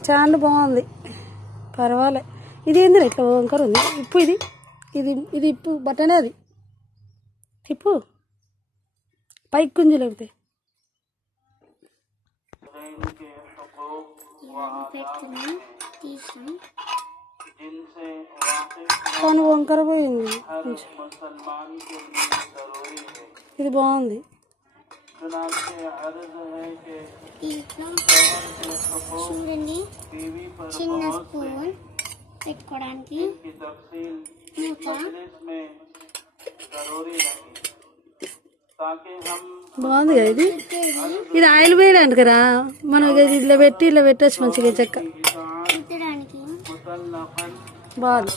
Stand బాగుంది, పర్వాలే. ఇది ఏంది ఇట్లా వంకర ఉంది? ఇప్పు ఇది ఇది ఇది ఇప్పు బట్టనే అది తిప్పు పైకి గుంజు లేకపోతే కానీ వంకర పోయింది. ఇది బాగుంది. చూడండి, చిన్న స్పూన్ పెట్టుకోవడానికి బాగుంది కదా ఇది. ఇది ఆయిల్ వేయడానికి కదా మనం ఇట్లా పెట్టి ఇట్లా పెట్టచ్చు మంచిగా చెక్క. పెట్టడానికి బాగుంది.